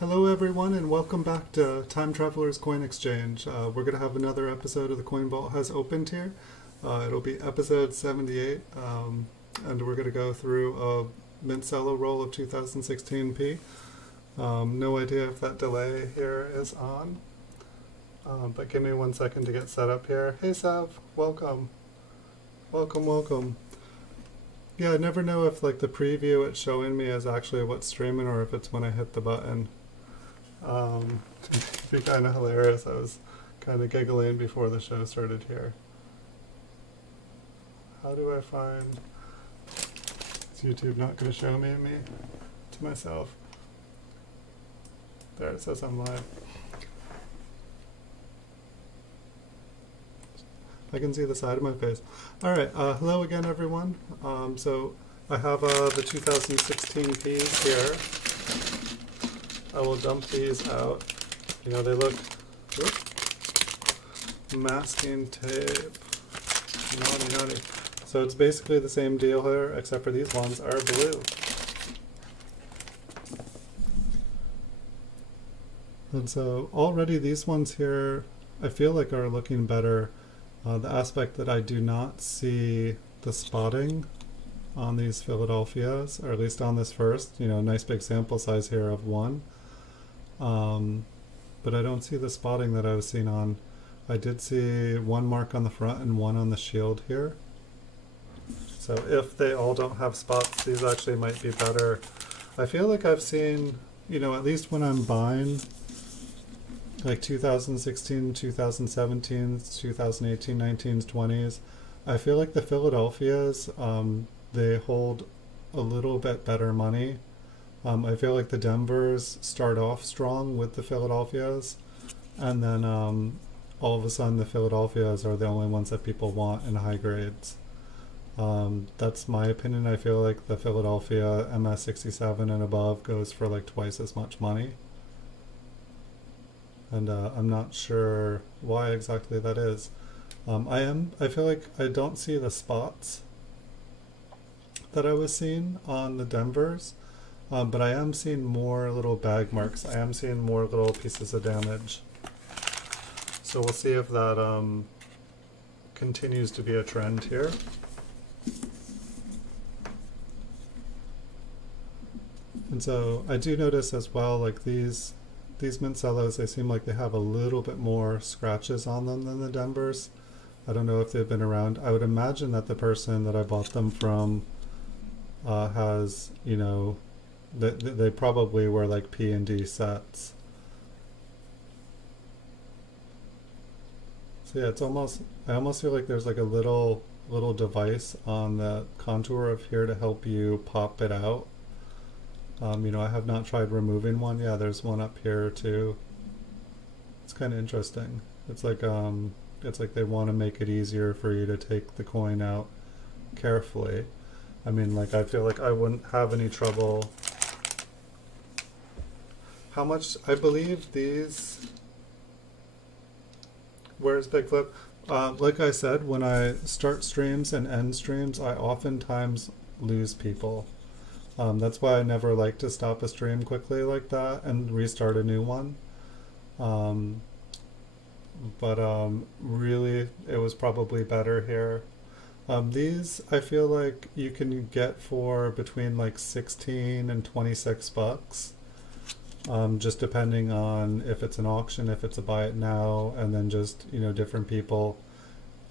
Hello everyone and welcome back to Time Traveler's Coin Exchange. We're going to have another episode of the Coin Vault has opened here. It'll be episode 78 and we're going to go through a mint Cello roll of 2016p. No idea if that delay here is on, but give me 1 second to get set up here. Hey Sav, welcome. Welcome. Yeah, I never know if like the preview it's showing me is actually what's streaming or if it's when I hit the button. It'd be kind of hilarious. I was kind of giggling before the show started here. How do I find... Is YouTube not going to show me to myself? There, it says I'm live. I can see the side of my face. Alright, hello again everyone. So I have the 2016Ps here. I will dump these out. You know, they look... Whoops, masking tape. Naughty. So it's basically the same deal here, except for these ones are blue. And so already these ones here, I feel like are looking better. The aspect that I do not see the spotting on these Philadelphias, or at least on this first, you know, nice big sample size here of 1. But I don't see the spotting that I was seeing on. I did see 1 mark on the front and 1 on the shield here. So if they all don't have spots, these actually might be better. I feel like I've seen, you know, at least when I'm buying like 2016, 2017, 2018, 19s, 20s, I feel like the Philadelphias, they hold a little bit better money. I feel like the Denvers start off strong with the Philadelphias, and then all of a sudden the Philadelphias are the only ones that people want in high grades. That's my opinion. I feel like the Philadelphia MS67 and above goes for like twice as much money. And I'm not sure why exactly that is. I feel like I don't see the spots that I was seeing on the Denvers, but I am seeing more little bag marks. I am seeing more little pieces of damage. So we'll see if that continues to be a trend here. And so I do notice as well, like these mint Cellos, they seem like they have a little bit more scratches on them than the Denvers. I don't know if they've been around. I would imagine that the person that I bought them from has, you know, they probably were like P and D sets. So yeah, it's almost, I almost feel like there's like a little device on the contour of here to help you pop it out. You know, I have not tried removing one. Yeah, there's one up here too. It's kind of interesting. It's like they want to make it easier for you to take the coin out carefully. I mean, like, I feel like I wouldn't have any trouble. How much, I believe these, where's Big Flip? Like I said, when I start streams and end streams, I oftentimes lose people. That's why I never like to stop a stream quickly like that and restart a new one. Really, it was probably better here. These, I feel like you can get for between like 16 and 26 bucks. Just depending on if it's an auction, if it's a buy it now, and then just, you know, different people.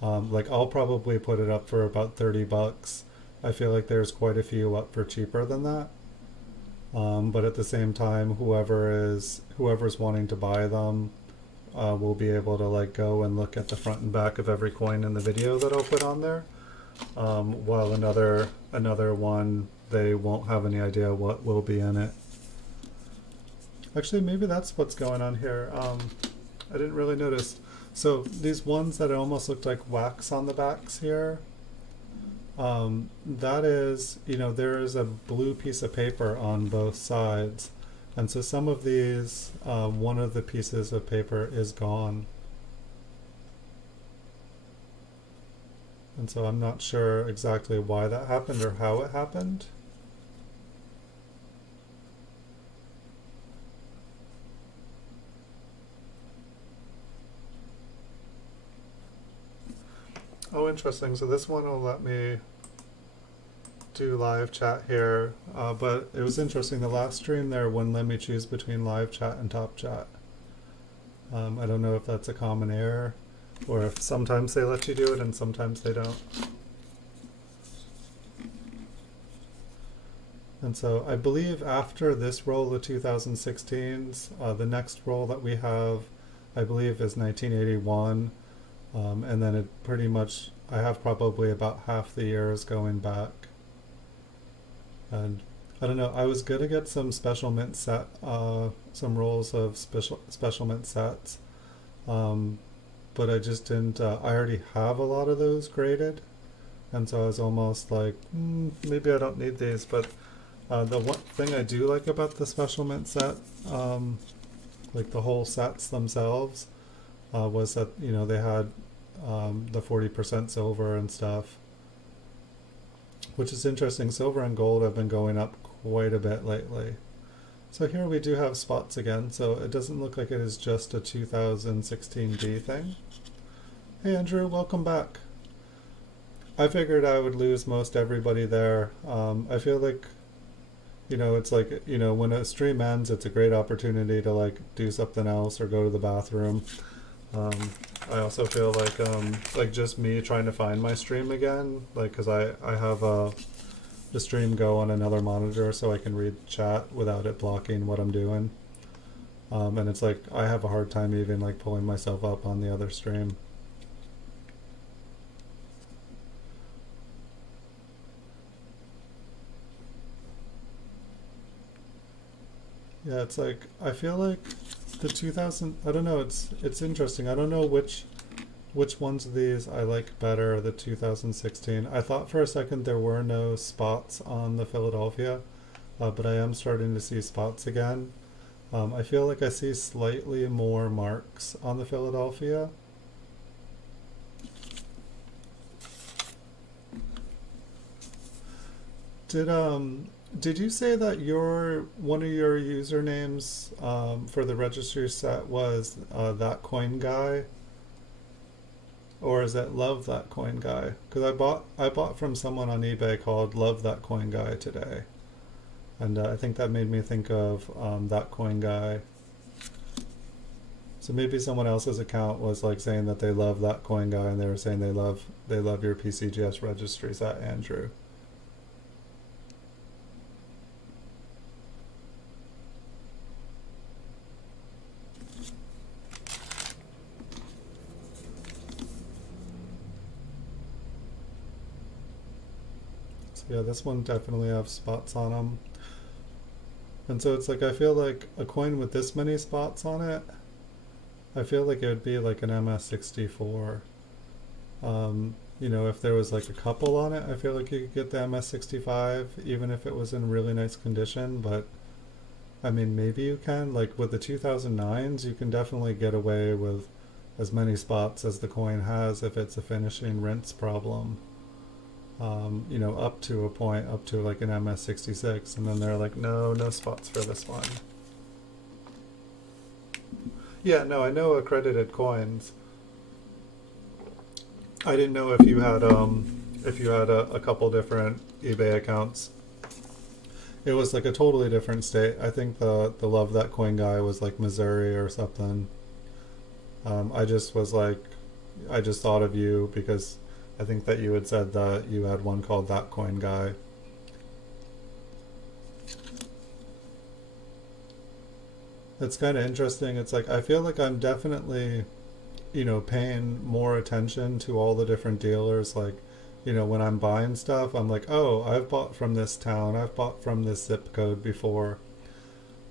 Like I'll probably put it up for about 30 bucks. I feel like there's quite a few up for cheaper than that. But at the same time, whoever's wanting to buy them will be able to like go and look at the front and back of every coin in the video that I'll put on there. While another one, they won't have any idea what will be in it. Actually, maybe that's what's going on here. I didn't really notice. So these ones that almost looked like wax on the backs here, that is, you know, there is a blue piece of paper on both sides. And so some of these, one of the pieces of paper is gone. And so I'm not sure exactly why that happened or how it happened. Oh, interesting. So this one will let me do live chat here, but it was interesting. The last stream there wouldn't let me choose between live chat and top chat. I don't know if that's a common error, or if sometimes they let you do it and sometimes they don't. And so I believe after this roll of 2016s, the next roll that we have, I believe, is 1981. And then it pretty much, I have probably about half the years going back. And I don't know, I was going to get some special mint set, some rolls of special mint sets. But I just didn't, I already have a lot of those graded. And so I was almost like, maybe I don't need these, but the one thing I do like about the special mint set, like the whole sets themselves, was that, you know, they had the 40% silver and stuff, which is interesting. Silver and gold have been going up quite a bit lately. So here we do have spots again, so it doesn't look like it is just a 2016D thing. Hey Andrew, welcome back. I figured I would lose most everybody there. I feel like, you know, it's like, you know, when a stream ends, it's a great opportunity to like do something else or go to the bathroom. I also feel like just me trying to find my stream again, like, cause I have the stream go on another monitor so I can read chat without it blocking what I'm doing. And it's like, I have a hard time even like pulling myself up on the other stream. Yeah, it's like, I feel like the 2000, I don't know, it's interesting. I don't know which ones of these I like better, the 2016. I thought for a second there were no spots on the Philadelphia, but I am starting to see spots again. I feel like I see slightly more marks on the Philadelphia. Did you say that one of your usernames for the registry set was that coin guy, or is it love that coin guy? Because I bought from someone on eBay called Love That Coin Guy today, and I think that made me think of that coin guy. So maybe someone else's account was like saying that they love that coin guy, and they were saying they love your PCGS registry set, Andrew. Yeah, this one definitely have spots on them. And so it's like, I feel like a coin with this many spots on it, I feel like it would be like an MS64. You know, if there was like a couple on it, I feel like you could get the MS65, even if it was in really nice condition. But I mean, maybe you can, like with the 2009s, you can definitely get away with as many spots as the coin has if it's a finishing rinse problem. You know, up to a point, up to like an MS66, and then they're like, no spots for this one. Yeah, no, I know accredited coins. I didn't know if you had a couple different eBay accounts. It was like a totally different state. I think the Love That Coin guy was like Missouri or something. I just was like, I just thought of you because I think that you had said that you had one called That Coin Guy. It's kind of interesting. It's like, I feel like I'm definitely, you know, paying more attention to all the different dealers. Like, you know, when I'm buying stuff, I'm like, oh, I've bought from this town, I've bought from this zip code before.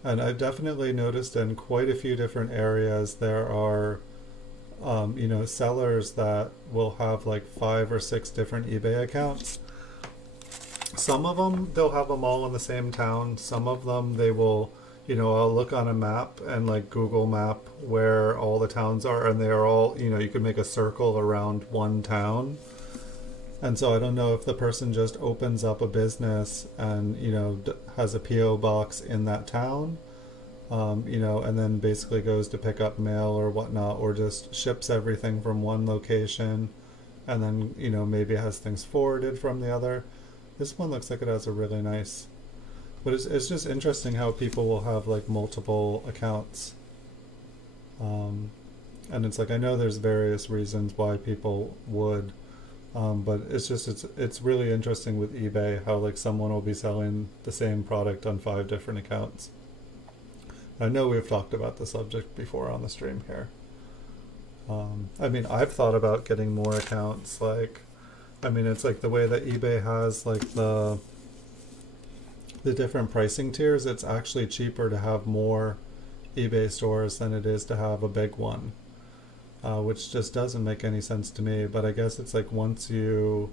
And I've definitely noticed in quite a few different areas there are you know, sellers that will have like 5 or 6 different eBay accounts. Some of them, they'll have them all in the same town. Some of them, they will, you know, I'll look on a map and like Google map where all the towns are, and they are all, you know, you can make a circle around one town. And so I don't know if the person just opens up a business and, you know, has a PO box in that town, you know, and then basically goes to pick up mail or whatnot, or just ships everything from one location and then, you know, maybe it has things forwarded from the other. This one looks like it has a really nice, but it's just interesting how people will have like multiple accounts. And it's like, I know there's various reasons why people would, but it's really interesting with eBay how like someone will be selling the same product on 5 different accounts. I know we've talked about the subject before on the stream here. I mean, I've thought about getting more accounts. Like, I mean, it's like the way that eBay has like the different pricing tiers. It's actually cheaper to have more eBay stores than it is to have a big one, which just doesn't make any sense to me. But I guess it's like once you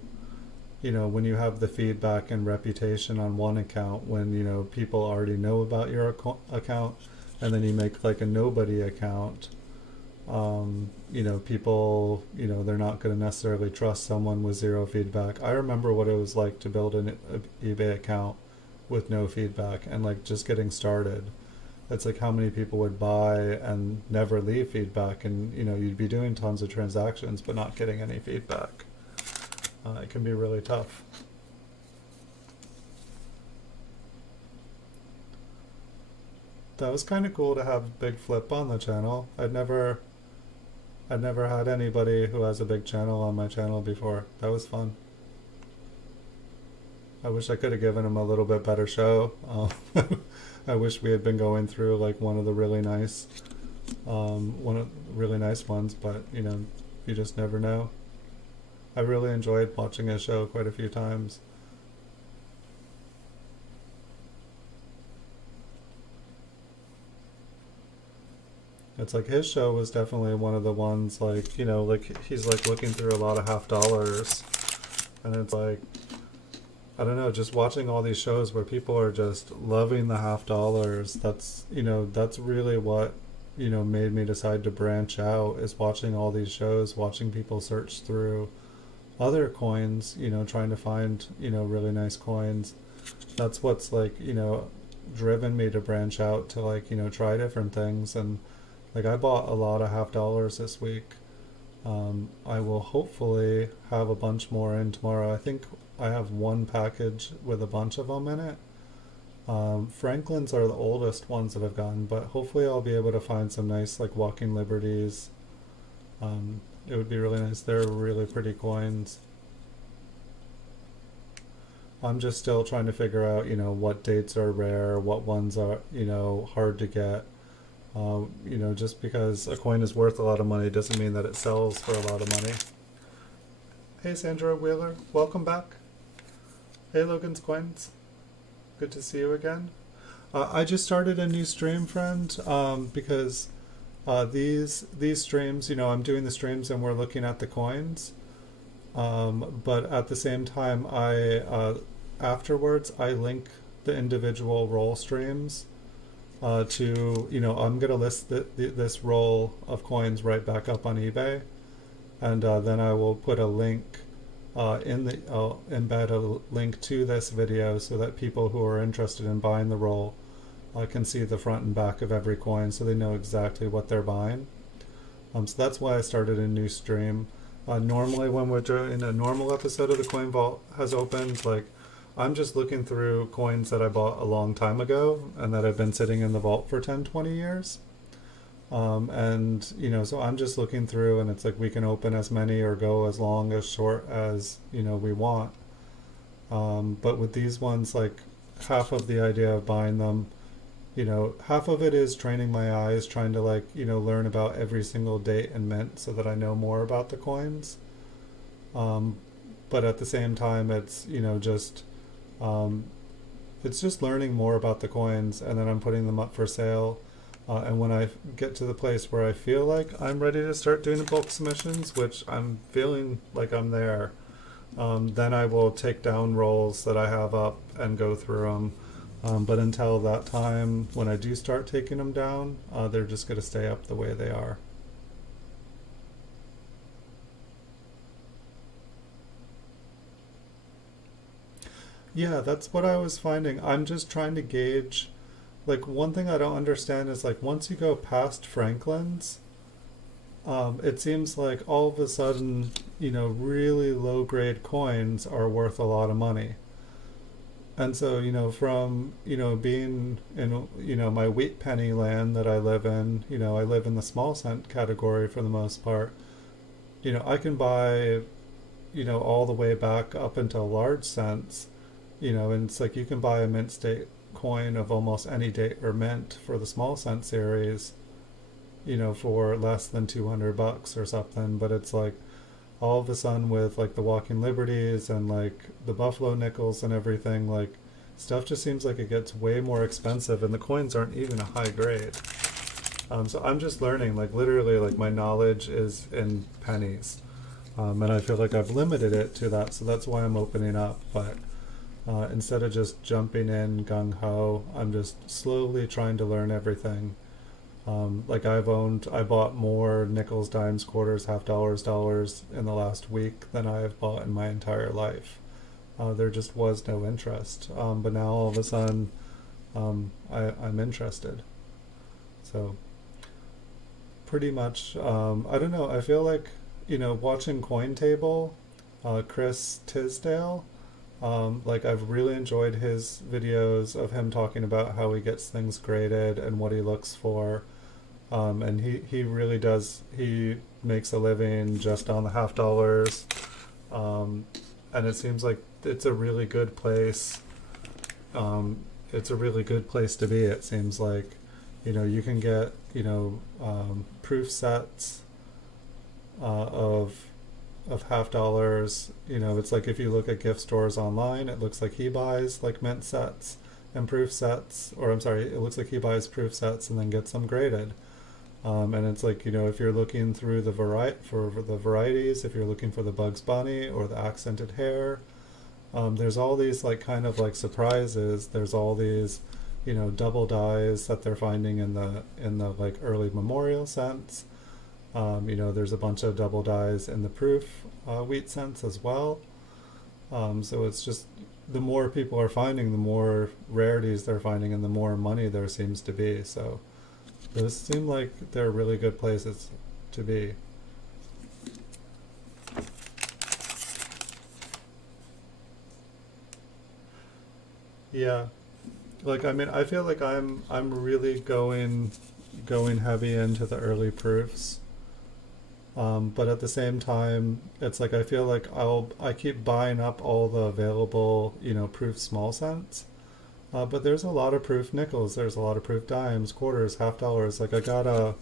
know, when you have the feedback and reputation on one account, when, you know, people already know about your account, and then you make like a nobody account, you know, people, you know, they're not going to necessarily trust someone with zero feedback. I remember what it was like to build an eBay account with no feedback and like just getting started. It's like how many people would buy and never leave feedback, and, you know, you'd be doing tons of transactions but not getting any feedback. It can be really tough. That was kind of cool to have Big Flip on the channel. I'd never had anybody who has a big channel on my channel before. That was fun. I wish I could have given him a little bit better show. I wish we had been going through like one of the really nice ones, but, you know, you just never know. I really enjoyed watching his show quite a few times. It's like his show was definitely one of the ones, like, you know, like he's like looking through a lot of $half, and it's like, I don't know, just watching all these shows where people are just loving the $half, that's, you know, that's really what, you know, made me decide to branch out, is watching all these shows, watching people search through other coins, you know, trying to find, you know, really nice coins. That's what's like, you know, driven me to branch out to like, you know, try different things. And like I bought a lot of $half this week. I will hopefully have a bunch more in tomorrow. I think I have one package with a bunch of them in it. Franklin's are the oldest ones that I've gotten, but hopefully I'll be able to find some nice like Walking Liberties. It would be really nice. They're really pretty coins. I'm just still trying to figure out, you know, what dates are rare, what ones are, you know, hard to get. You know, just because a coin is worth a lot of money doesn't mean that it sells for a lot of money. Hey, Sandra Wheeler, welcome back. Hey, Logan's Coins. Good to see you again. I just started a new stream, friend, because these streams, you know, I'm doing the streams and we're looking at the coins, but at the same time, afterwards I link the individual roll streams to, you know, I'm gonna list this roll of coins right back up on eBay, and then I will put a link I'll embed a link to this video so that people who are interested in buying the roll can see the front and back of every coin, so they know exactly what they're buying. So that's why I started a new stream. Normally when we're doing a normal episode of the Coin Vault has opened, like I'm just looking through coins that I bought a long time ago and that have been sitting in the vault for 10-20 years. And, you know, so I'm just looking through, and it's like we can open as many or go as long as short as, you know, we want. But with these ones, like half of the idea of buying them, you know, half of it is training my eyes, trying to like, you know, learn about every single date and mint so that I know more about the coins. But at the same time, it's, you know, it's just learning more about the coins, and then I'm putting them up for sale. And when I get to the place where I feel like I'm ready to start doing bulk submissions, which I'm feeling like I'm there, then I will take down rolls that I have up and go through them. But until that time, when I do start taking them down, they're just going to stay up the way they are. Yeah, that's what I was finding. I'm just trying to gauge. Like, one thing I don't understand is, like, once you go past Franklin's, it seems like all of a sudden, really low grade coins are worth a lot of money. And so, from, being in, my wheat penny land that I live in, I live in the small cent category for the most part. I can buy, all the way back up into large cents, and it's like you can buy a mint state coin of almost any date or mint for the small cent series, for less than 200 bucks or something. But it's like all of a sudden with like the Walking Liberties and like the Buffalo nickels and everything, like stuff just seems like it gets way more expensive and the coins aren't even a high grade. So I'm just learning, like literally, like my knowledge is in pennies. And I feel like I've limited it to that, so that's why I'm opening up. But instead of just jumping in gung ho, I'm just slowly trying to learn everything. Like I bought more nickels, dimes, quarters, half dollars, dollars in the last week than I have bought in my entire life. There just was no interest. But now all of a sudden, I'm interested. So pretty much, I don't know, I feel like, watching Cointable, Chris Tisdale, like I've really enjoyed his videos of him talking about how he gets things graded and what he looks for. And he really does, he makes a living just on the half dollars. And it seems like it's a really good place. It's a really good place to be, it seems like. You can get, proof sets of half dollars. It's like if you look at gift stores online, it looks like he buys like mint sets and proof sets, or I'm sorry, it looks like he buys proof sets and then gets them graded. And it's like, if you're looking through the varieties, if you're looking for the Bugs Bunny or the accented hair, there's all these like kind of like surprises. There's all these, double dyes that they're finding in the like early memorial scents. There's a bunch of double dyes in the proof wheat scents as well. So it's just the more people are finding, the more rarities they're finding, and the more money there seems to be. So those seem like they're really good places to be. Yeah. Like I mean, I feel like I'm really going heavy into the early proofs. But at the same time, it's like I feel like I keep buying up all the available, proof small cents. But there's a lot of proof nickels. There's a lot of proof dimes, quarters, half dollars. Like I got a,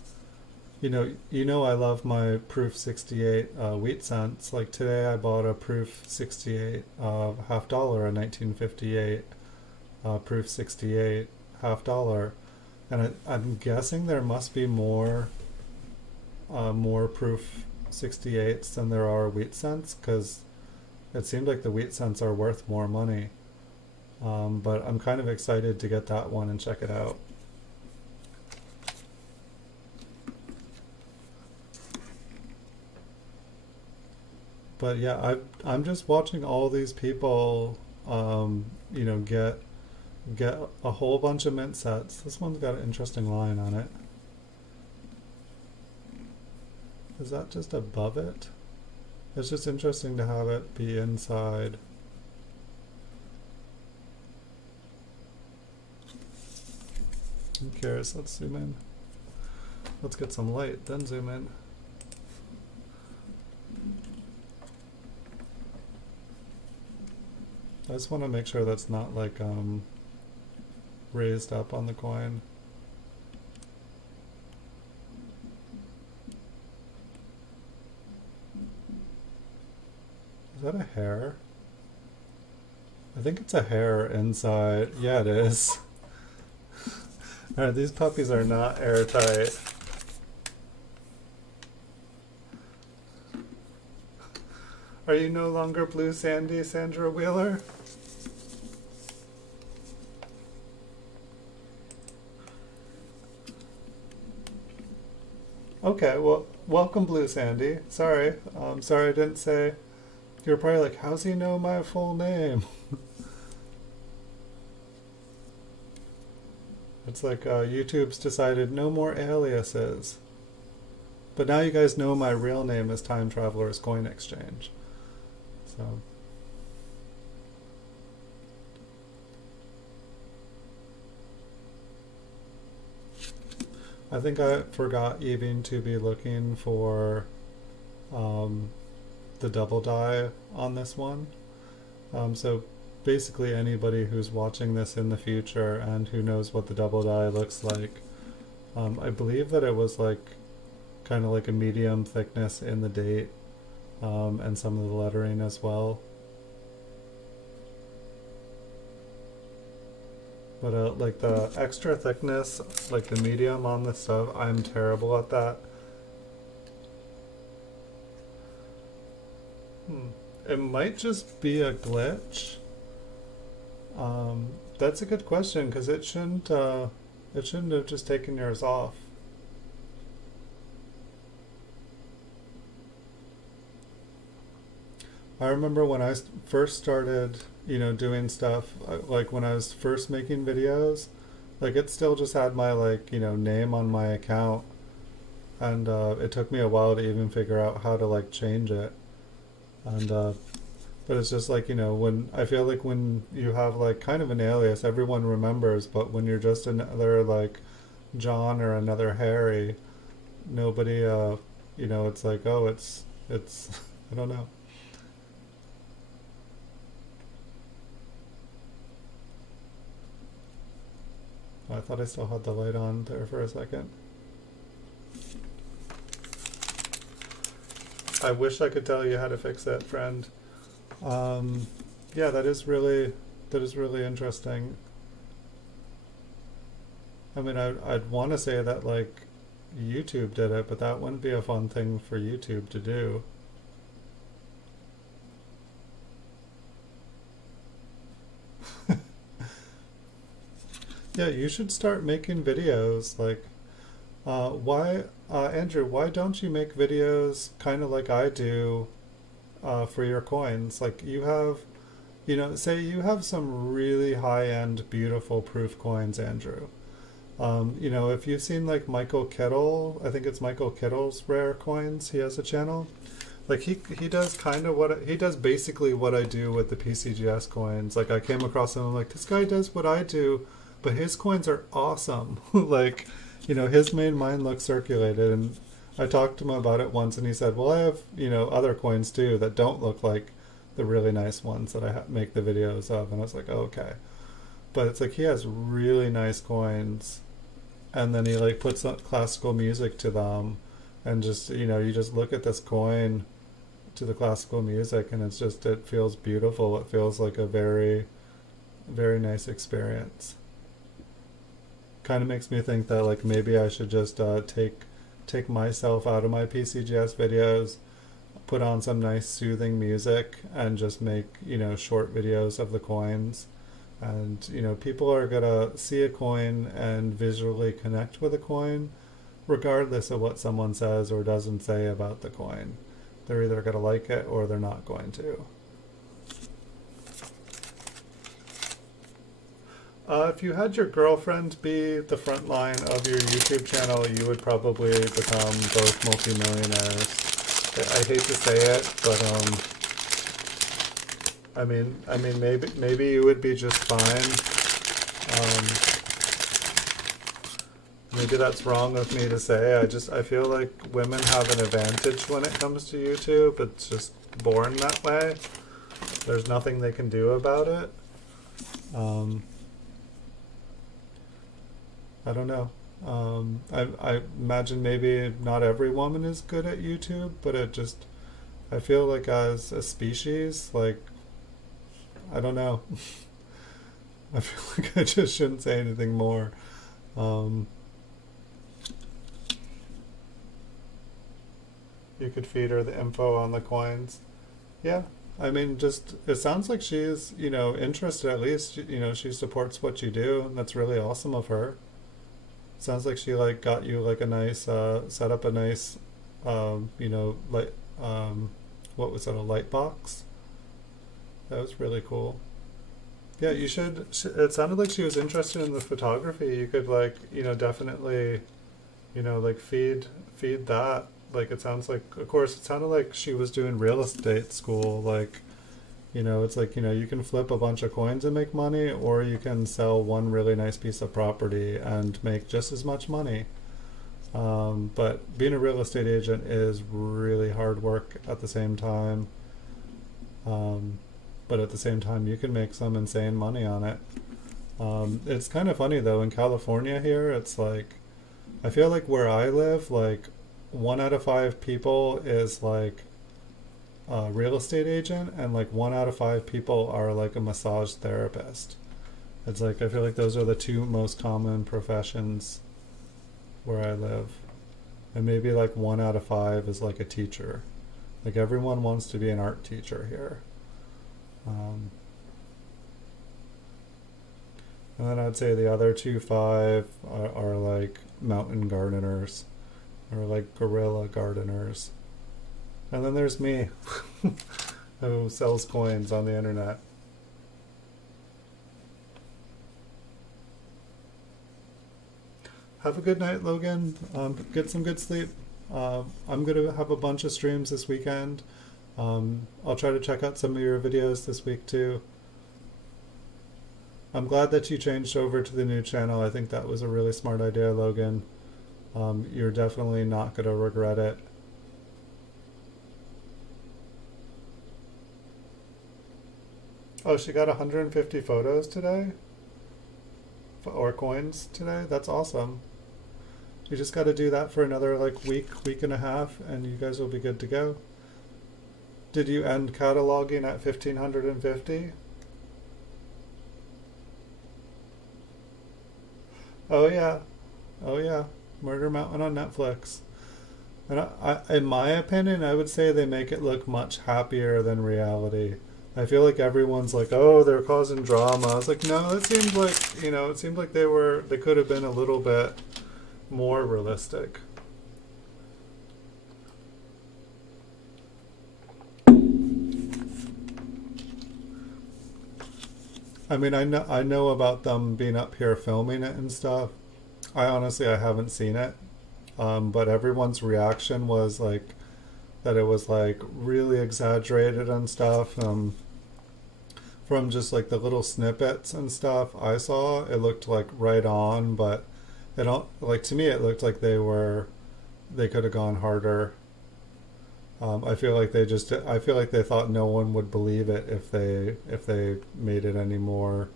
I love my proof 68 wheat cents. Like today I bought a proof 68 half dollar, a 1958 proof 68 half dollar. And I'm guessing there must be more proof 68s than there are wheat cents, because it seemed like the wheat cents are worth more money. But I'm kind of excited to get that one and check it out. But yeah, I'm just watching all these people, get a whole bunch of mint sets. This one's got an interesting line on it. Is that just above it? It's just interesting to have it be inside. I'm curious. Let's zoom in. Let's get some light, then zoom in. I just want to make sure that's not like raised up on the coin. Is that a hair? I think it's a hair inside. Yeah, it is. Alright, these puppies are not airtight. Are you no longer Blue Sandy, Sandra Wheeler? Okay, well, welcome Blue Sandy. Sorry. Sorry I didn't say. You're probably like, how's he know my full name? It's like YouTube's decided no more aliases. But now you guys know my real name is Time Traveler's Coin Exchange. So I think I forgot even to be looking for um, the double die on this one. So basically anybody who's watching this in the future and who knows what the double die looks like, I believe that it was like kind of like a medium thickness in the date, and some of the lettering as well. But like the extra thickness, like the medium on the stuff, I'm terrible at that. It might just be a glitch. That's a good question because it shouldn't have just taken yours off. I remember when I first started, doing stuff, like when I was first making videos, like it still just had my like, name on my account, and it took me a while to even figure out how to like change it. And but it's just like, when I feel like when you have like kind of an alias, everyone remembers, but when you're just another like John or another Harry, nobody it's like, oh, it's I don't know. I thought I still had the light on there for a second. I wish I could tell you how to fix it, friend. Yeah, that is really interesting. I mean, I'd want to say that like YouTube did it, but that wouldn't be a fun thing for YouTube to do. Yeah, you should start making videos. Like, Andrew, why don't you make videos kind of like I do for your coins? Like, you have, say you have some really high-end, beautiful proof coins, Andrew. If you've seen like Michael Kittle, I think it's Michael Kittle's Rare Coins, he has a channel. Like he does kind of he does basically what I do with the PCGS coins. Like I came across him, I'm like, this guy does what I do, but his coins are awesome. Like, his main mine looks circulated, and I talked to him about it once, and he said, well, I have, other coins too that don't look like the really nice ones that I make the videos of. And I was like, oh, okay. But it's like he has really nice coins, and then he like puts classical music to them, and just, you just look at this coin to the classical music, and it feels beautiful. It feels like a very, very nice experience. Kind of makes me think that like maybe I should just take myself out of my PCGS videos, put on some nice soothing music, and just make short videos of the coins. And people are gonna see a coin and visually connect with a coin regardless of what someone says or doesn't say about the coin. They're either gonna like it or they're not going to. If you had your girlfriend be the front line of your YouTube channel, you would probably become both multimillionaires. I hate to say it, but maybe you would be just fine. Maybe that's wrong of me to say. I feel like women have an advantage when it comes to YouTube. It's just born that way. There's nothing they can do about it. I don't know. I imagine maybe not every woman is good at YouTube, but I feel like as a species, like, I don't know. I feel like I just shouldn't say anything more. You could feed her the info on the coins. Yeah. I mean, it sounds like she's, interested at least, she supports what you do, and that's really awesome of her. Sounds like she like got you like a nice set up a nice light, what was that, a light box? That was really cool. Yeah, you should. It sounded like she was interested in the photography. You could like definitely like feed that Like it sounds like, of course, it sounded like she was doing real estate school. Like, it's like, you can flip a bunch of coins and make money, or you can sell one really nice piece of property and make just as much money. But being a real estate agent is really hard work at the same time. But at the same time, you can make some insane money on it. It's kind of funny though, in California here, it's like, I feel like where I live, like 1 out of 5 people is like a real estate agent, and like 1 out of 5 people are like a massage therapist. It's like, I feel like those are the two most common professions where I live. And maybe like 1 out of 5 is like a teacher. Like everyone wants to be an art teacher here. And then I'd say the other 2 5 are like mountain gardeners, or like guerrilla gardeners. And then there's me, who sells coins on the internet. Have a good night, Logan. Get some good sleep. I'm going to have a bunch of streams this weekend. I'll try to check out some of your videos this week too. I'm glad that you changed over to the new channel. I think that was a really smart idea, Logan. You're definitely not going to regret it. Oh, she got 150 photos today? Or coins today? That's awesome. You just got to do that for another like week and a half, and you guys will be good to go. Did you end cataloging at 1,550? Oh yeah. Oh yeah. Murder Mountain on Netflix. And in my opinion, I would say they make it look much happier than reality. I feel like everyone's like, oh, they're causing drama. I was like, no, it seemed like, it seemed like they could have been a little bit more realistic. I mean, I know about them being up here filming it and stuff. I haven't seen it. But everyone's reaction was like that it was like really exaggerated and stuff. From just like the little snippets and stuff I saw, it looked like right on, but it don't, like, to me it looked like they could have gone harder. I feel like they thought no one would believe it if they made it any more.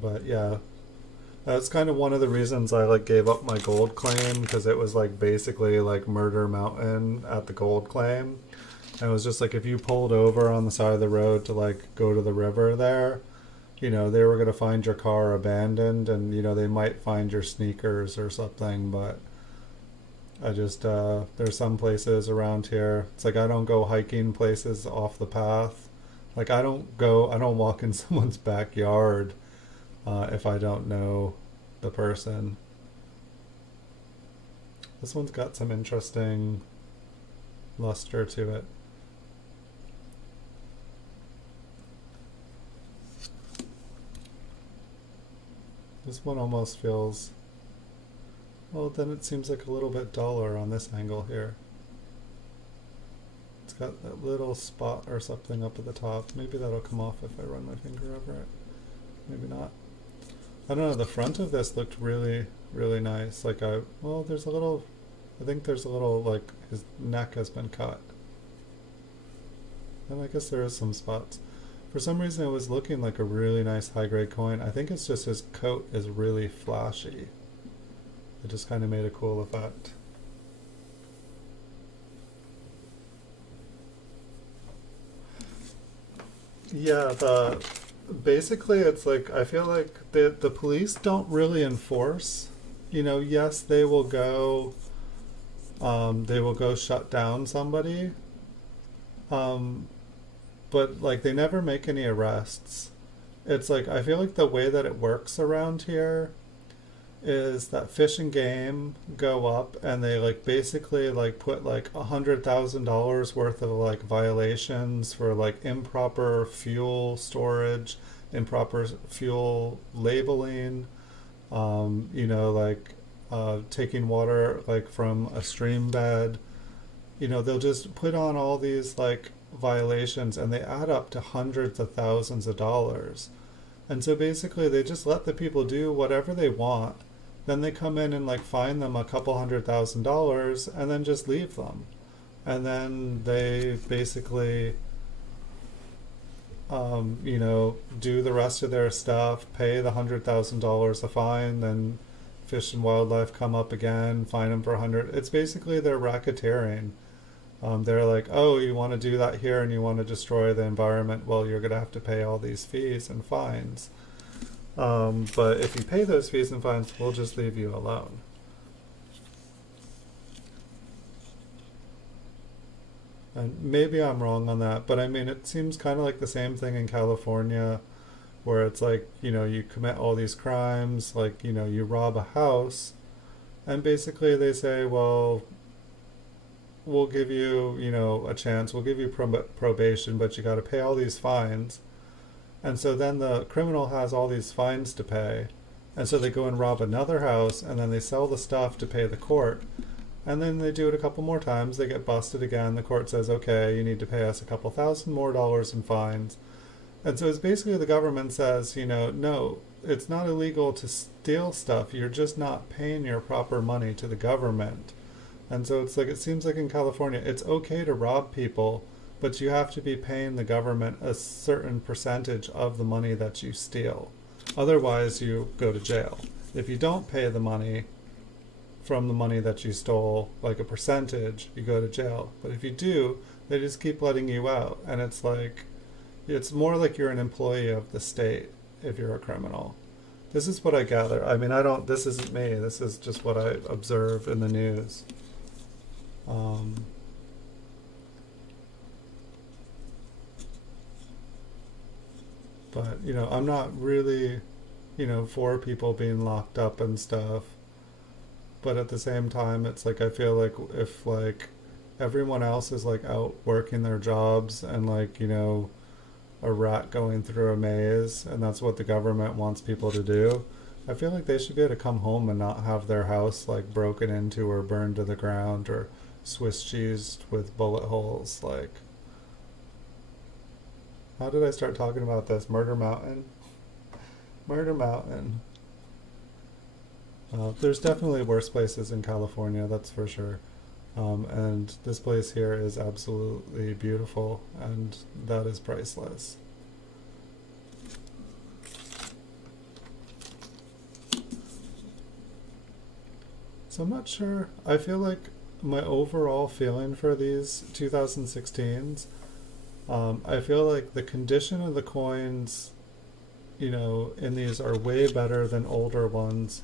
But yeah, that's kind of one of the reasons I like gave up my gold claim, because it was like basically like Murder Mountain at the gold claim. And it was just like, if you pulled over on the side of the road to like go to the river there, they were going to find your car abandoned, and they might find your sneakers or something. But I just there's some places around here, it's like I don't go hiking places off the path. Like I don't walk in someone's backyard if I don't know the person. This one's got some interesting luster to it. This one almost feels, well, then it seems like a little bit duller on this angle here. It's got that little spot or something up at the top. Maybe that'll come off if I run my finger over it. Maybe not. I don't know, the front of this looked really, really nice. Like I think there's a little, like, his neck has been cut. And I guess there is some spots. For some reason it was looking like a really nice high-grade coin. I think it's just his coat is really flashy. It just kind of made a cool effect. Yeah, basically it's like, I feel like the police don't really enforce. Yes, they will go shut down somebody. But like they never make any arrests. It's like, I feel like the way that it works around here is that Fish and Game go up and they like basically like put like $100,000 worth of like violations for like improper fuel storage, improper fuel labeling, like taking water like from a stream bed. They'll just put on all these like violations, and they add up to hundreds of thousands of dollars. And so basically they just let the people do whatever they want. Then they come in and like fine them a couple $100,000 and then just leave them. And then they basically do the rest of their stuff, pay the $100,000 a fine, then Fish and Wildlife come up again, fine them for 100. It's basically their racketeering. They're like, oh, you want to do that here and you want to destroy the environment? Well, you're going to have to pay all these fees and fines. But if you pay those fees and fines, we'll just leave you alone. And maybe I'm wrong on that, but I mean, it seems kind of like the same thing in California, where it's like, you commit all these crimes, like, you rob a house, and basically they say, well, we'll give you, a chance, we'll give you probation, but you got to pay all these fines. And so then the criminal has all these fines to pay, and so they go and rob another house, and then they sell the stuff to pay the court. And then they do it a couple more times, they get busted again, the court says, okay, you need to pay us a couple thousand more dollars in fines. And so it's basically the government says, no, it's not illegal to steal stuff, you're just not paying your proper money to the government. And so it's like, it seems like in California, it's okay to rob people, but you have to be paying the government a certain percentage of the money that you steal. Otherwise, you go to jail. If you don't pay the money from the money that you stole, like a percentage, you go to jail. But if you do, they just keep letting you out. And it's like, it's more like you're an employee of the state if you're a criminal. This is what I gather. I mean, this isn't me. This is just what I observe in the news. But, I'm not really, for people being locked up and stuff. But at the same time, it's like, I feel like if like everyone else is like out working their jobs and like, a rat going through a maze, and that's what the government wants people to do, I feel like they should be able to come home and not have their house like broken into or burned to the ground or Swiss cheesed with bullet holes. Like, how did I start talking about this? Murder Mountain? Murder Mountain. There's definitely worse places in California, that's for sure. And this place here is absolutely beautiful, and that is priceless. So I'm not sure. I feel like my overall feeling for these 2016s, I feel like the condition of the coins, in these are way better than older ones.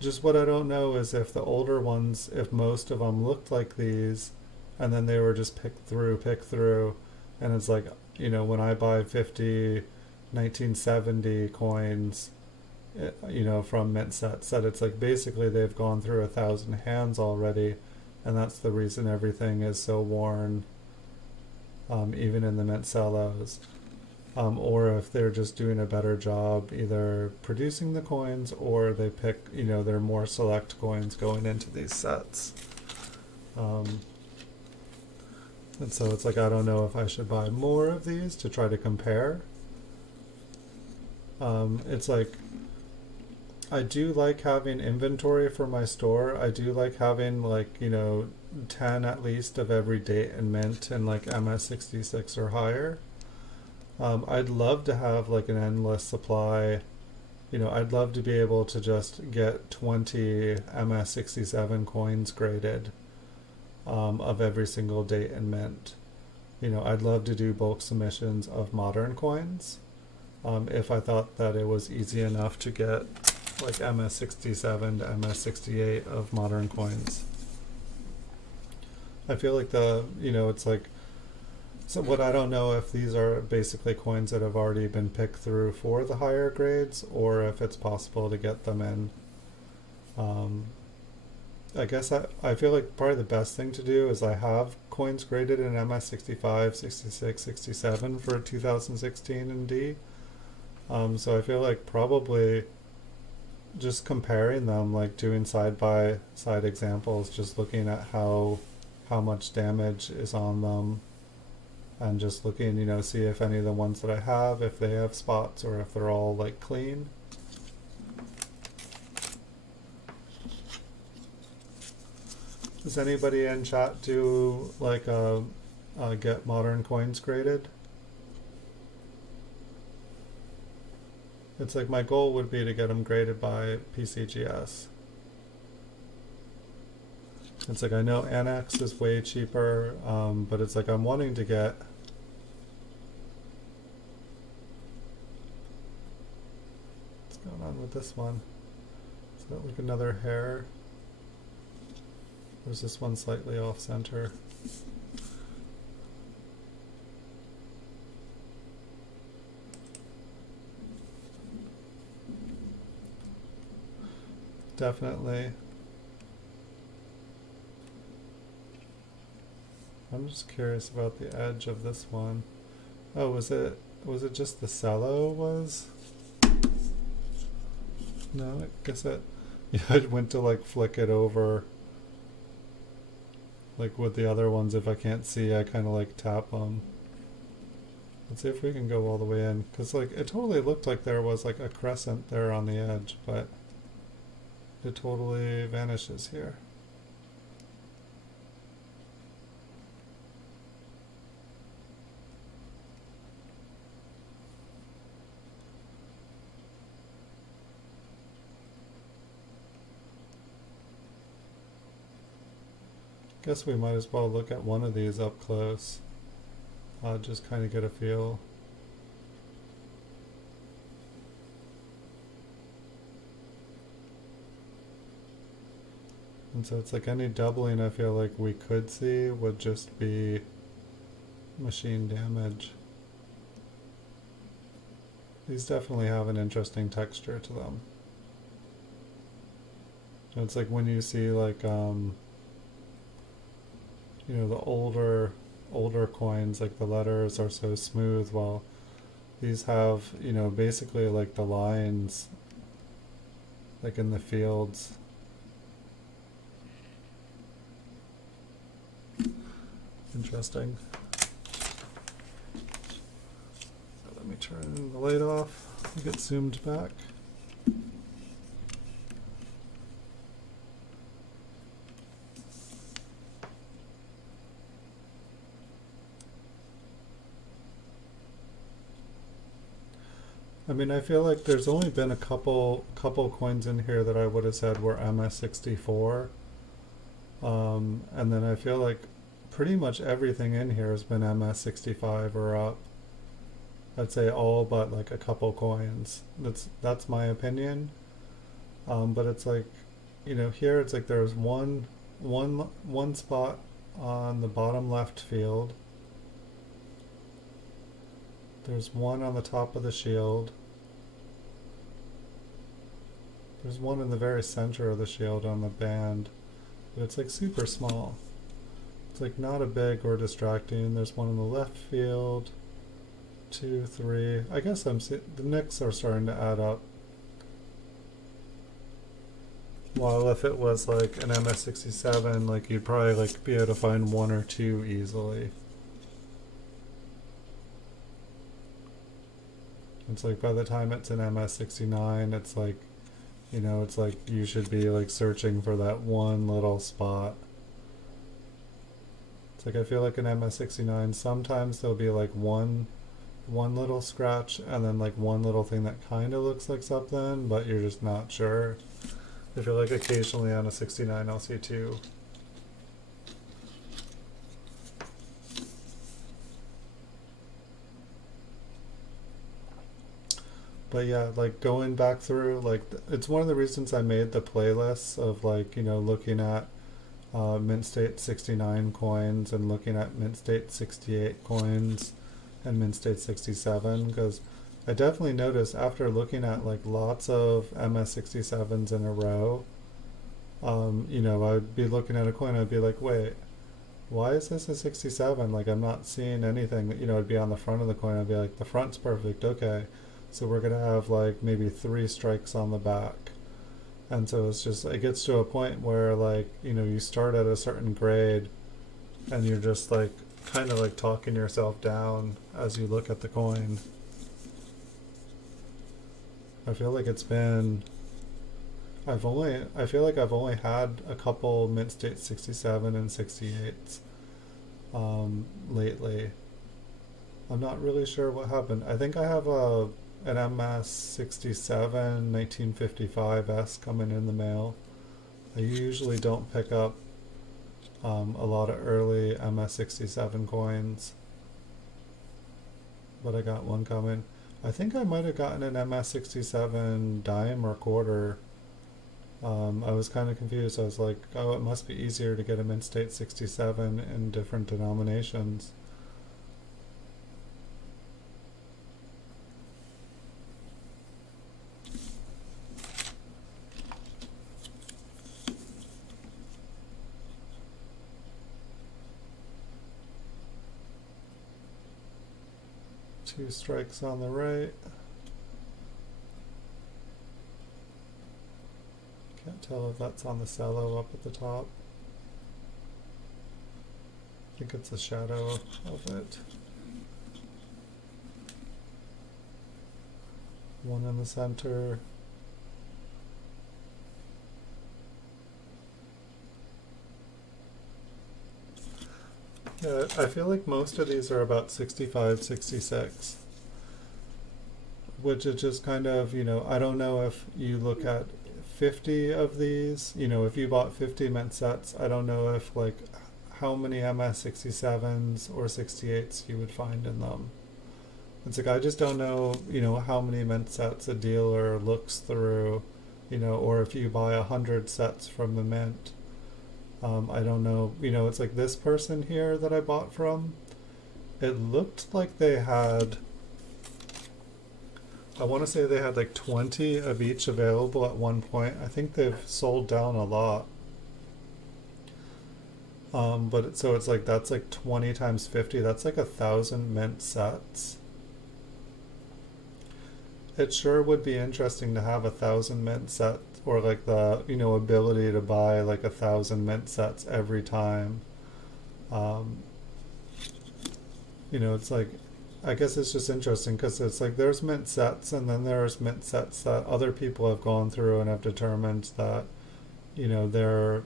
Just what I don't know is if the older ones, if most of them looked like these, and then they were just picked through, and it's like, when I buy 50 1970 coins, from mint set, it's like basically they've gone through 1,000 hands already, and that's the reason everything is so worn, even in the mint cellos. Or if they're just doing a better job either producing the coins, or they pick, they're more select coins going into these sets. And so it's like, I don't know if I should buy more of these to try to compare. It's like, I do like having inventory for my store. I do like having 10 at least of every date and mint and like MS66 or higher. I'd love to have like an endless supply. I'd love to be able to just get 20 MS67 coins graded of every single date and mint. I'd love to do bulk submissions of modern coins if I thought that it was easy enough to get like MS67 to MS68 of modern coins. I feel like it's like, so what I don't know if these are basically coins that have already been picked through for the higher grades, or if it's possible to get them in. I guess I feel like probably the best thing to do is I have coins graded in MS65, 66, 67 for 2016 and D. So I feel like probably just comparing them, like doing side by side examples, just looking at how much damage is on them, and just looking, see if any of the ones that I have, if they have spots or if they're all like clean. Does anybody in chat do like a get modern coins graded? It's like my goal would be to get them graded by PCGS. It's like I know Annex is way cheaper, but it's like I'm wanting to get what's going on with this one? Is that like another hair? Or is this one slightly off center? Definitely. I'm just curious about the edge of this one. Oh, was it just the cello was? No, I guess it, yeah, I went to like flick it over. Like with the other ones, if I can't see, I kind of like tap them. Let's see if we can go all the way in, because like it totally looked like there was like a crescent there on the edge, but it totally vanishes here. Guess we might as well look at one of these up close. Just kind of get a feel. And so it's like any doubling I feel like we could see would just be machine damage. These definitely have an interesting texture to them. So it's like when you see like the older coins, like the letters are so smooth, while these have, basically like the lines like in the fields. Interesting. Let me turn the light off and get zoomed back. I mean, I feel like there's only been a couple coins in here that I would have said were MS64, and then I feel like pretty much everything in here has been MS65 or up. I'd say all but like a couple coins. That's my opinion. But it's like, here it's like there's one spot on the bottom left field. There's one on the top of the shield. There's one in the very center of the shield on the band, but it's like super small. It's like not a big or distracting. There's one in the left field. 2, 3. I guess the nicks are starting to add up. While if it was like an MS67, like you'd probably like be able to find 1 or 2 easily. It's like by the time it's an MS69, it's like, it's like you should be like searching for that one little spot. It's like I feel like an MS69, sometimes there'll be like one little scratch and then like one little thing that kind of looks like something, but you're just not sure. I feel like occasionally on a 69 I'll see 2. But yeah, like going back through, like it's one of the reasons I made the playlists of like, looking at mint state 69 coins and looking at mint state 68 coins and mint state 67, because I definitely noticed after looking at like lots of MS67s in a row, I'd be looking at a coin, I'd be like, wait, why is this a 67? Like I'm not seeing anything. It'd be on the front of the coin, I'd be like, the front's perfect, okay. So we're gonna have like maybe 3 strikes on the back. And so it's just, it gets to a point where, like, you start at a certain grade and you're just like kind of like talking yourself down as you look at the coin. I feel like it's been, I feel like I've only had a couple mint state 67 and 68s lately. I'm not really sure what happened. I think I have an MS 67 1955S coming in the mail. I usually don't pick up a lot of early MS 67 coins, but I got one coming. I think I might have gotten an MS 67 dime or quarter. I was kind of confused. I was like, oh, it must be easier to get a mint state 67 in different denominations. Two strikes on the right. Can't tell if that's on the cello up at the top. I think it's a shadow of it. One in the center. Yeah, I feel like most of these are about 65, 66. Which is just kind of, I don't know if you look at 50 of these, if you bought 50 mint sets, I don't know if like how many MS 67s or 68s you would find in them. It's like I just don't know, how many mint sets a dealer looks through, or if you buy 100 sets from the mint. I don't know, it's like this person here that I bought from, it looked like they had, I want to say they had like 20 of each available at one point. I think they've sold down a lot. So it's like, that's like 20 times 50, that's like 1,000 mint sets. It sure would be interesting to have 1,000 mint sets, or like the, ability to buy like 1,000 mint sets every time. Um, it's like, I guess it's just interesting because it's like there's mint sets and then there's mint sets that other people have gone through and have determined that, they're,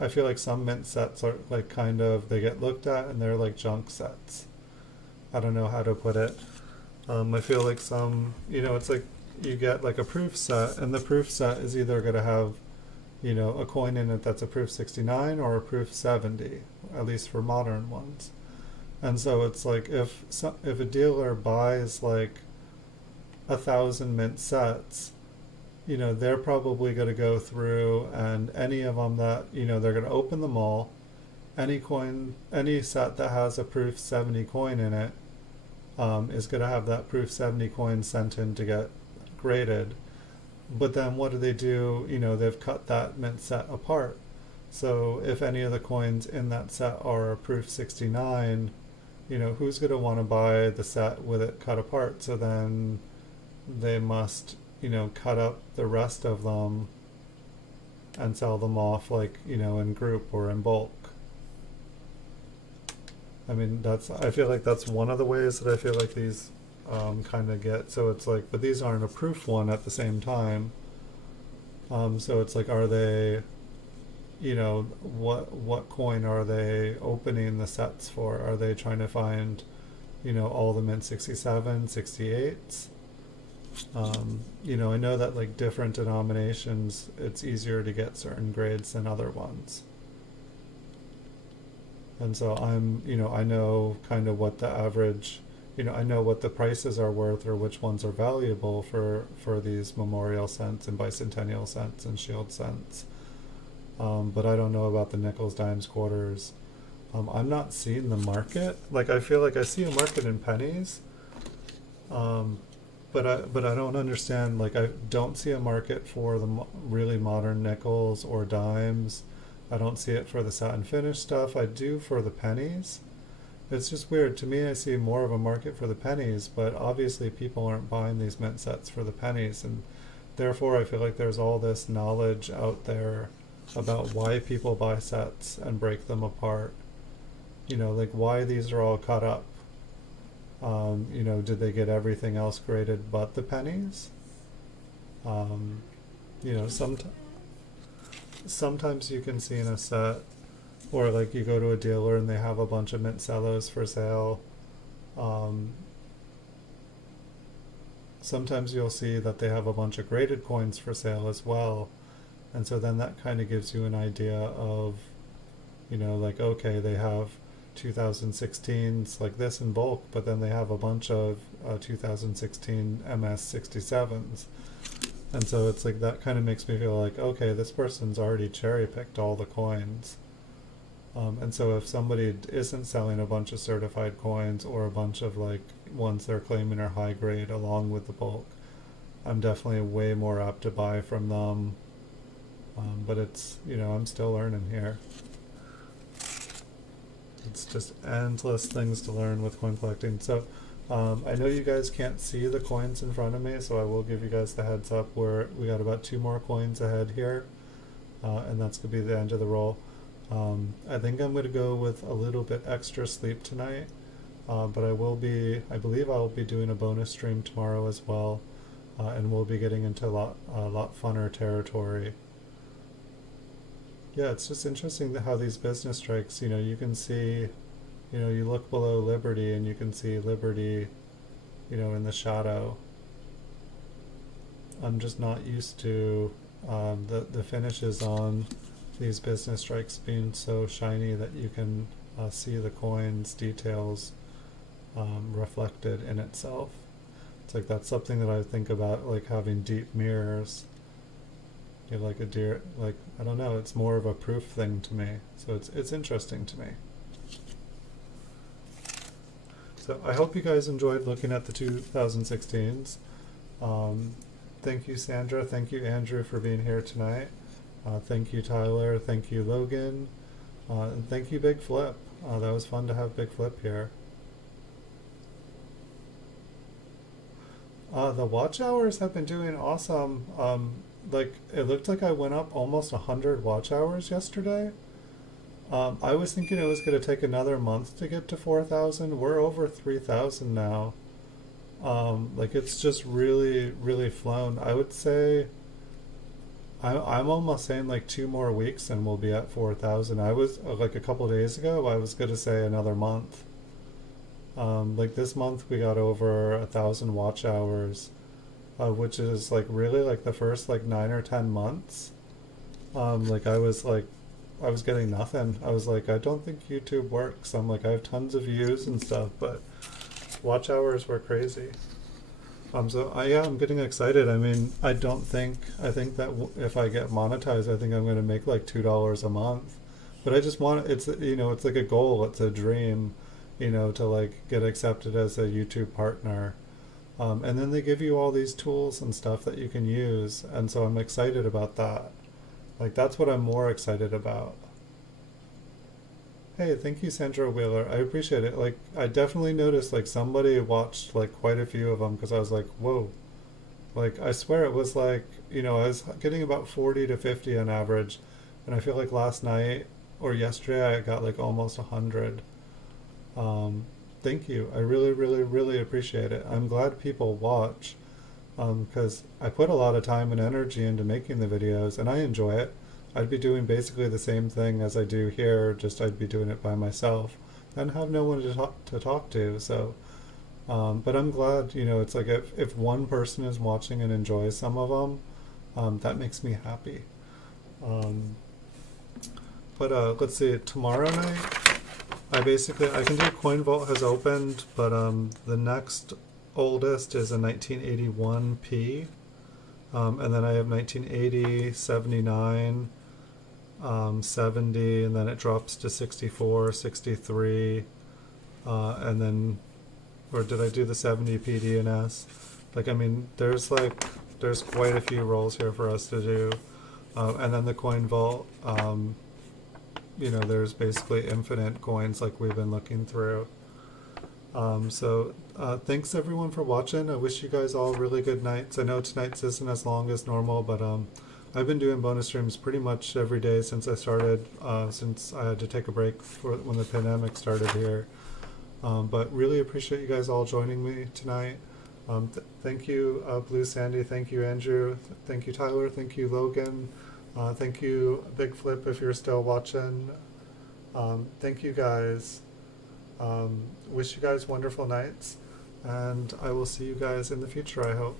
I feel like some mint sets are like kind of, they get looked at and they're like junk sets. I don't know how to put it. I feel like some, it's like you get like a proof set, and the proof set is either going to have, a coin in it that's a proof 69 or a proof 70, at least for modern ones. And so it's like if a dealer buys like 1,000 mint sets, they're probably going to go through, and any of them that, they're going to open them all. Any set that has a proof 70 coin in it is going to have that proof 70 coin sent in to get graded. But then what do? They've cut that mint set apart. So if any of the coins in that set are a proof 69, who's going to want to buy the set with it cut apart? So then they must, cut up the rest of them and sell them off like, in group or in bulk. I mean, I feel like that's one of the ways that I feel like these kind of get. So it's like, but these aren't a proof one at the same time. So it's like, are they, what coin are they opening the sets for? Are they trying to find, all the mint 67, 68s? I know that like different denominations, it's easier to get certain grades than other ones. And so I know kind of what the average, I know what the prices are worth or which ones are valuable for these memorial cents and bicentennial cents and shield cents. But I don't know about the nickels, dimes, quarters. I'm not seeing the market. Like I feel like I see a market in pennies. But I don't understand, like I don't see a market for the really modern nickels or dimes. I don't see it for the satin finish stuff. I do for the pennies. It's just weird. To me, I see more of a market for the pennies, but obviously people aren't buying these mint sets for the pennies, and therefore I feel like there's all this knowledge out there about why people buy sets and break them apart. You know, like why these are all cut up. You know, did they get everything else graded but the pennies? You know, sometimes you can see in a set, or like you go to a dealer and they have a bunch of mint cellos for sale. Sometimes you'll see that they have a bunch of graded coins for sale as well. And so then that kind of gives you an idea of, you know, like, okay, they have 2016s like this in bulk, but then they have a bunch of 2016 MS67s. And so it's like that kind of makes me feel like, okay, this person's already cherry picked all the coins. And so if somebody isn't selling a bunch of certified coins or a bunch of like ones they're claiming are high grade along with the bulk, I'm definitely way more apt to buy from them. But it's, you know, I'm still learning here. It's just endless things to learn with coin collecting. So I know you guys can't see the coins in front of me, so I will give you guys the heads up where we got about 2 more coins ahead here, and that's going to be the end of the roll. I think I'm going to go with a little bit extra sleep tonight, but I believe I'll be doing a bonus stream tomorrow as well, and we'll be getting into a lot funner territory. Yeah, it's just interesting how these business strikes, you know, you can see, you know, you look below Liberty and you can see Liberty, you know, in the shadow. I'm just not used to the finishes on these business strikes being so shiny that you can see the coin's details reflected in itself. It's like that's something that I think about, like having deep mirrors. You know, like a deer, like, I don't know, it's more of a proof thing to me. So it's interesting to me. So I hope you guys enjoyed looking at the 2016s. Thank you, Sandra. Thank you, Andrew, for being here tonight. Thank you, Tyler. Thank you, Logan. And thank you, Big Flip. That was fun to have Big Flip here. The watch hours have been doing awesome. Like, it looked like I went up almost 100 watch hours yesterday. I was thinking it was going to take another month to get to 4,000. We're over 3,000 now. Like, it's just really, really flown. I would say, I'm almost saying like 2 more weeks and we'll be at 4,000. I was, like a couple days ago, I was going to say another month. Like this month we got over 1,000 watch hours. Which is like really like the first like 9 or 10 months. Like I was getting nothing. I was like, I don't think YouTube works. I'm like, I have tons of views and stuff, but watch hours were crazy. So I'm getting excited. I mean, I think that if I get monetized, I think I'm going to make like $2 a month. But I just want, it's, you know, it's like a goal, it's a dream, you know, to like get accepted as a YouTube partner. And then they give you all these tools and stuff that you can use, and so I'm excited about that. Like, that's what I'm more excited about. Hey, thank you, Sandra Wheeler. I appreciate it. Like, I definitely noticed, like, somebody watched, like, quite a few of them, because I was like, whoa. Like, I swear it was, like, you know, I was getting about 40 to 50 on average, and I feel like last night, or yesterday, I got, like, almost 100. Thank you. I really, really, really appreciate it. I'm glad people watch, because I put a lot of time and energy into making the videos, and I enjoy it. I'd be doing basically the same thing as I do here, just I'd be doing it by myself and have no one to talk to. So, but I'm glad, you know, it's like if one person is watching and enjoys some of them, that makes me happy. But let's see, tomorrow night, I can do Coin Vault has opened, but the next oldest is a 1981p, and then I have 1980, 79, 70, and then it drops to 64, 63, and then, or did I do the 70p DNS? Like, I mean, there's quite a few rolls here for us to do, and then the Coin Vault, you know, there's basically infinite coins like we've been looking through. Thanks everyone for watching. I wish you guys all really good nights. I know tonight's isn't as long as normal, but I've been doing bonus streams pretty much every day since I started, since I had to take a break for when the pandemic started here. But really appreciate you guys all joining me tonight. Thank you, Blue Sandy. Thank you, Andrew. Thank you, Tyler. Thank you, Logan. Thank you, Big Flip, if you're still watching. Thank you guys. Wish you guys wonderful nights, and I will see you guys in the future, I hope.